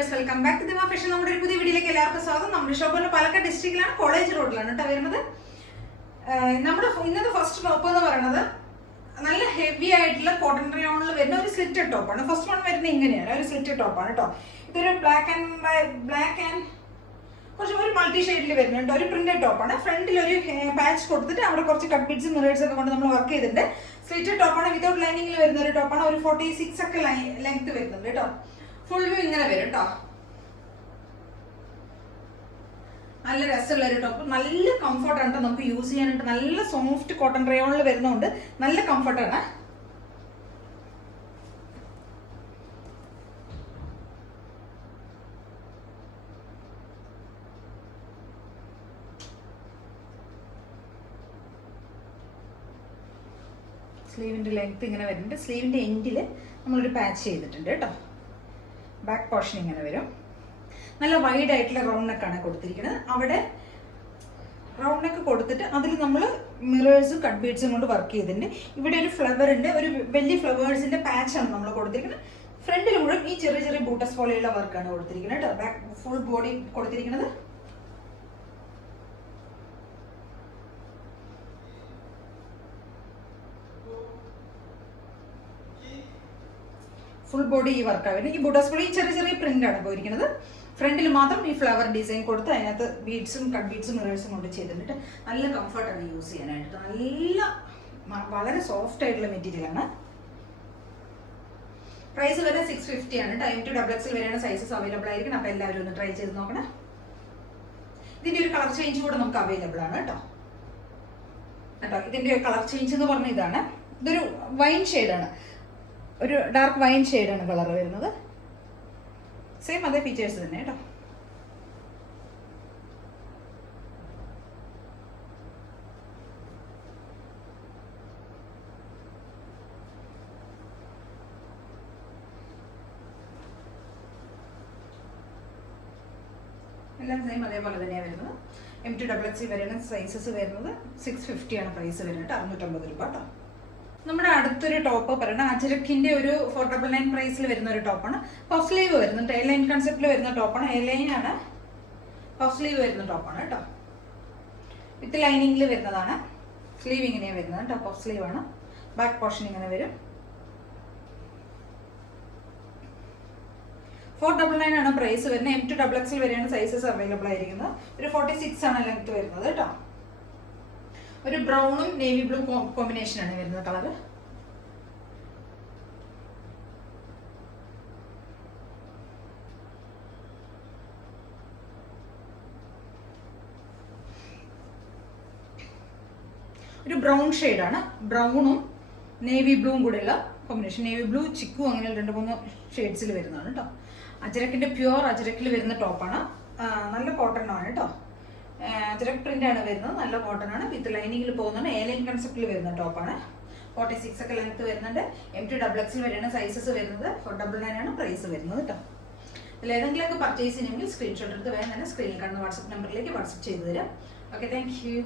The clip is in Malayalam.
വ്യൂവേഴ്സ്, വെൽക്കം ബാക്ക് ടു ദിമ ഫാഷൻ. നമ്മുടെ ഒരു പുതിയ വീഡിയോയിലേക്ക് എല്ലാവർക്കും സ്വാഗതം. നമ്മുടെ ഷോപ്പ് പാലക്കാട് ഡിസ്ട്രിക്റ്റിലാണ്, കോളേജ് റോഡിലാണ് കേട്ടോ വരുന്നത്. നമ്മുടെ ഇന്നത്തെ ഫസ്റ്റ് ടോപ്പ് എന്ന് പറയുന്നത് നല്ല ഹെവി ആയിട്ടുള്ള കോട്ടൺ റയോണിൽ വരുന്ന ഒരു സ്ലിറ്റഡ് ടോപ്പാണ്. ഫസ്റ്റ് വൺ വരുന്നത് ഇങ്ങനെയാണ്, ഒരു സ്ലിറ്റഡ് ടോപ്പാണ് കേട്ടോ. ഇതൊരു ബ്ലാക്ക് ആൻഡ് കുറച്ച് ഒരു മൾട്ടി ഷെയ്ഡിൽ വരുന്നുണ്ട്. ഒരു പ്രിന്റഡ് ടോപ്പാണ്. ഫ്രണ്ടിൽ ഒരു പാച്ച് കൊടുത്തിട്ട് അവിടെ കുറച്ച് കട്ട് ബിറ്റ്സ് മിറേഴ്സ് ഒക്കെ കൊണ്ട് നമ്മൾ വർക്ക് ചെയ്തിട്ടുണ്ട്. സ്ലിറ്റഡ് ടോപ്പാണ്, വിതൗട്ട് ലൈനിങ്ങിൽ വരുന്ന ഒരു ടോപ്പാണ്. ഒരു 46 ഒക്കെ ലെങ്ത് വരുന്നുണ്ട് കേട്ടോ. ഫുൾ വ്യൂ ഇങ്ങനെ വരും കേട്ടോ. നല്ല രസമുള്ള ഒരു ടോപ്പ്, നല്ല കംഫർട്ടാണ് കേട്ടോ നമുക്ക് യൂസ് ചെയ്യാനായിട്ട്. നല്ല സോഫ്റ്റ് കോട്ടൺ റയോണിൽ വരുന്നതുകൊണ്ട് നല്ല കംഫർട്ടാണ്. സ്ലീവിൻ്റെ ലെങ്ത് ഇങ്ങനെ വരുന്നുണ്ട്. സ്ലീവിൻ്റെ എൻഡിൽ നമ്മളൊരു പാച്ച് ചെയ്തിട്ടുണ്ട് കേട്ടോ. ബാക്ക് പോർഷൻ ഇങ്ങനെ വരും. നല്ല വൈഡ് ആയിട്ടുള്ള റൗണ്ട് നെക്കാണ് കൊടുത്തിരിക്കുന്നത്. അവിടെ റൗണ്ട് നെക്ക് കൊടുത്തിട്ട് അതിൽ നമ്മൾ മിറേഴ്സും കട്ട് ബീഡ്സും കൊണ്ട് വർക്ക് ചെയ്തിട്ടുണ്ട്. ഇവിടെ ഒരു ഫ്ലവറിൻ്റെ ഒരു വലിയ ഫ്ലവേഴ്സിൻ്റെ പാച്ചാണ് നമ്മൾ കൊടുത്തിരിക്കുന്നത്. ഫ്രണ്ടിൽ മുഴുവൻ ഈ ചെറിയ ചെറിയ ബൂട്ടസ് പോലെയുള്ള വർക്കാണ് കൊടുത്തിരിക്കുന്നത് കേട്ടോ. ബാക്ക് ഫുൾ ബോഡി കൊടുത്തിരിക്കുന്നത്. ഫുൾ ബോഡി ഈ വർക്കാണ് വരുന്നത്. ഈ ബൂട്ടസ് പോലെ ഈ ചെറിയ ചെറിയ പ്രിന്റ് ആണ് പോയിരിക്കുന്നത്. ഫ്രണ്ടിൽ മാത്രം ഈ ഫ്ലവർ ഡിസൈൻ കൊടുത്ത് അതിനകത്ത് ബീഡ്സും കട്ട് ബീഡ്സും മിറേഴ്സും കൊണ്ട് ചെയ്തിട്ട് നല്ല കംഫർട്ടാണ് യൂസ് ചെയ്യാനായിട്ട്. നല്ല വളരെ സോഫ്റ്റ് ആയിട്ടുള്ള മെറ്റീരിയൽ ആണ്. പ്രൈസ് വരെ 650 ആണ്. ടൈം ടു XXL വരെയാണ് സൈസസ് അവൈലബിൾ ആയിരിക്കും. അപ്പോൾ എല്ലാവരും ഒന്ന് ട്രൈ ചെയ്ത് നോക്കണം. ഇതിന്റെ ഒരു കളർ ചേഞ്ച് കൂടെ നമുക്ക് അവൈലബിൾ ആണ് കേട്ടോ. ഇതിന്റെ കളർ ചേഞ്ച് എന്ന് പറഞ്ഞ ഇതാണ്. ഇതൊരു വൈൻ ഷെയ്ഡാണ്, ഒരു ഡാർക്ക് വൈൻ ഷെയ്ഡാണ് കളർ വരുന്നത്. സെയിം അതേ ഫീച്ചേഴ്സ് തന്നെ കേട്ടോ. എല്ലാം സെയിം അതേപോലെ തന്നെയാണ് വരുന്നത്. M to XXL വരെയാണ് സൈസസ് വരുന്നത്. 650 ആണ് പ്രൈസ് വരുന്നത്, 650 രൂപ കേട്ടോ. നമ്മുടെ അടുത്തൊരു ടോപ്പ് പറയുന്നത് അജരക്കിന്റെ ഒരു 499 പ്രൈസിൽ വരുന്ന ഒരു ടോപ്പാണ്. പഫ് സ്ലീവ് വരുന്നുണ്ട്. എയർലൈൻ കൺസെപ്റ്റിൽ വരുന്ന ടോപ്പാണ്. എയർലൈൻ ആണ്, പഫ് സ്ലീവ് വരുന്ന ടോപ്പാണ് കേട്ടോ. വിത്ത് ലൈനിങ്ങിൽ വരുന്നതാണ്. സ്ലീവ് ഇങ്ങനെയാണ് വരുന്നത് കേട്ടോ. പഫ് സ്ലീവ് ആണ്. ബാക്ക് പോർഷൻ ഇങ്ങനെ വരും. 499 ആണ് പ്രൈസ് വരുന്നത്. M to XXL വരെയാണ് സൈസസ് അവൈലബിൾ ആയിരിക്കുന്നത്. ഒരു 46 ആണ് ലെങ്ത് വരുന്നത് കേട്ടോ. ഒരു ബ്രൗണും നേവി ബ്ലൂ കോമ്പിനേഷൻ ആണ് വരുന്നത് കളർ. ഒരു ബ്രൗൺ ഷെയ്ഡാണ്. ബ്രൗണും നേവി ബ്ലൂവും കൂടെയുള്ള കോമ്പിനേഷൻ. നേവി ബ്ലൂ, ചിക്കു, അങ്ങനെ 2-3 ഷെയ്ഡ്സിൽ വരുന്നതാണ് കേട്ടോ. അജരക്കിന്റെ പ്യുവർ അജരക്കിൽ വരുന്ന ടോപ്പാണ്. നല്ല കോട്ടൺ ആണ് കേട്ടോ. അജരക് പ്രിന്റ് ആണ് വരുന്നത്. നല്ല കോട്ടൺ ആണ്. വിത്ത് ലൈനിങ്ങിൽ പോകുന്നുണ്ട്. എയർലൈൻ കൺസെപ്റ്റിൽ വരുന്ന ടോപ്പാണ്. 46 ഒക്കെ ലെങ്ത് വരുന്നുണ്ട്. M to XXL വരെയാണ് സൈസസ് വരുന്നത്. 499 ആണ് പ്രൈസ് വരുന്നത് കേട്ടോ. ഇതിൽ ഏതെങ്കിലുമൊക്കെ പർച്ചേസ് ചെയ്യണമെങ്കിൽ സ്ക്രീൻഷോട്ട് എടുത്ത് വേണം തന്നെ സ്ക്രീനിൽ കാണുന്ന വാട്സപ്പ് നമ്പറിലേക്ക് വാട്സപ്പ് ചെയ്തു തരാം. Okay, thank you.